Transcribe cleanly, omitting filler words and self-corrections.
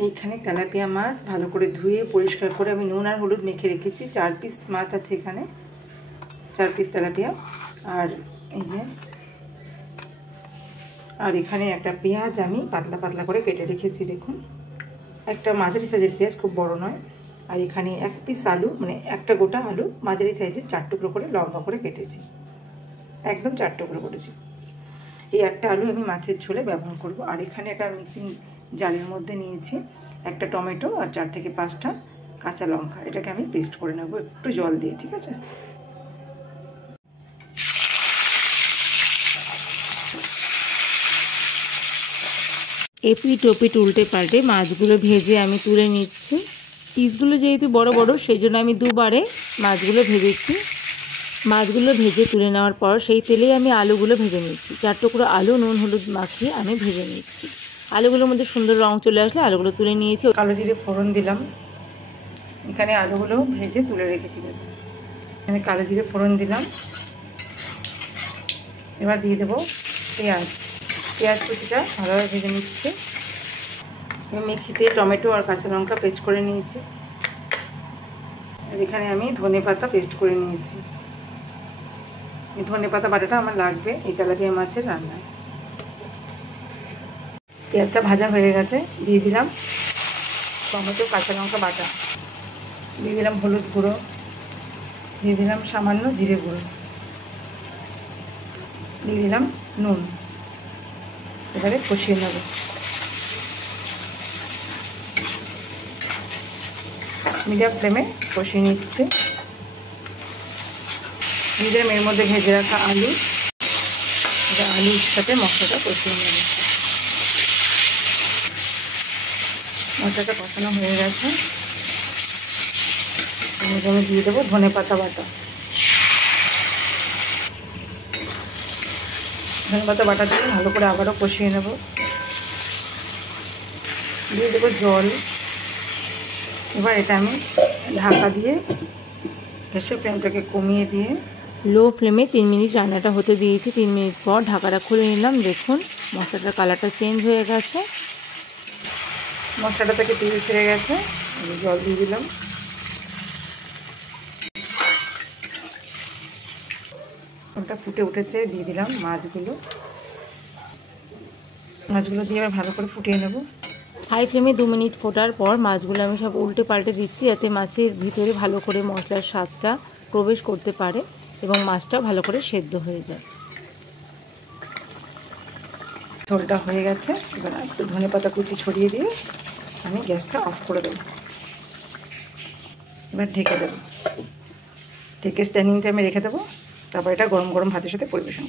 এইখানে তেলাপিয়া মাছ ভালো করে ধুয়ে পরিষ্কার করে আমি নুন আর হলুদ মেখে রেখেছি। 4 পিস মাছ আছে এখানে, 4 পিস তেলাপিয়া। আর এই যে আর এখানে একটা পেঁয়াজ আমি পাতলা পাতলা করে কেটে রেখেছি, দেখুন একটা মাঝারি সাইজের পেঁয়াজ, খুব বড় নয়। আর এখানে 1 পিস আলু, মানে একটা গোটা আলু মাঝারি সাইজের 4 টুকরো করে লম্বা করে কেটেছি, একদম 4 টুকরো করেছি। এই একটা আলু আমি মাছের ঝোলে ব্যবহার করব। আর এখানে একটা মিক্সিং জারের মধ্যে নিয়েছি একটা টমেটো আর 4 থেকে 5টা কাঁচা লঙ্কা। এটাকে আমি পেস্ট করে নেব একটু জল দিয়ে, ঠিক আছে। এপিট ওপিট উল্টে পাল্টে মাছগুলো ভেজে আমি তুলে নিচ্ছি। পিসগুলো যেহেতু বড় বড়, সেই জন্য আমি দুবারে মাছগুলো ভেজেছি। মাছগুলো ভেজে তুলে নেওয়ার পর সেই তেলেই আমি আলুগুলো ভেজে নিচ্ছি। 4 টুকরো আলু নুন হলুদ মাখিয়ে আমি ভেজে নিচ্ছি। আলুগুলোর মধ্যে সুন্দর রং চলে আসলে আলুগুলো তুলে নিয়েছি। কালো জিরে ফোড়ন দিলাম, এখানে আলুগুলো ভেজে তুলে রেখেছি। এখানে কালো জিরে ফোড়ন দিলাম। এবার দিয়ে দেবো পেঁয়াজ। পেঁয়াজ কুচিটা ভালোভাবে ভেজে নিচ্ছে। মিক্সিতে টমেটো আর কাঁচা লঙ্কা পেস্ট করে নিয়েছি। আর এখানে আমি ধনেপাতা পেস্ট করে নিয়েছি। এই ধনেপাতা বাটাটা আমার লাগবে এই তেলাপিয়া মাছের রান্নায়। পেঁয়াজটা ভাজা হয়ে গেছে, দিয়ে দিলাম টমেটো কাঁচা লঙ্কা বাটা, দিয়ে দিলাম হলুদ গুঁড়ো, দিয়ে দিলাম সামান্য জিরে গুঁড়ো, দিয়ে দিলাম নুন। এবারে কষিয়ে নেব। মিডিয়াম ফ্লেমে কষিয়ে নিচ্ছে। দিয়ে এর মধ্যে ভেজে রাখা আলু, আলুর সাথে মশলাটা কষিয়ে নেব। মশলাটা কষানো হয়ে গেছে, আমি দিয়ে দেবো ধনেপাতা বাটা। ধনেপাতা বাটা দিয়ে ভালো করে আবারও কষিয়ে নেব। দিয়ে দেবো জল। এবার এটা আমি ঢাকা দিয়ে গ্যাসের ফ্লেমটাকে কমিয়ে দিয়ে লো ফ্লেমে 3 মিনিট রান্নাটা হতে দিয়েছি। 3 মিনিট পর ঢাকাটা খুলে নিলাম। দেখুন মশলাটার কালারটা চেঞ্জ হয়ে গেছে, মশলাটা থেকে তেল ছেড়ে গেছে। জল দিয়ে দিলাম। ওটা ফুটে উঠেছে, দিয়ে দিলাম মাছগুলো। মাছগুলো দিয়ে এবার ভালো করে ফুটিয়ে নেব। হাই ফ্লেমে 2 মিনিট ফোটার পর মাছগুলো আমি সব উল্টে পাল্টে দিচ্ছি, যাতে মাছের ভিতরে ভালো করে মশলার স্বাদটা প্রবেশ করতে পারে এবং মাছটা ভালো করে সেদ্ধ হয়ে যায়। ঝোলটা হয়ে গেছে। এবার একটু ধনেপাতা কুচি ছড়িয়ে দিয়ে আমি গ্যাসটা অফ করে দেবো। এবার ঢেকে দেবো, ঢেকে স্ট্যান্ডিং টাইমে রেখে দেবো। তারপর এটা গরম গরম ভাতের সাথে পরিবেশন।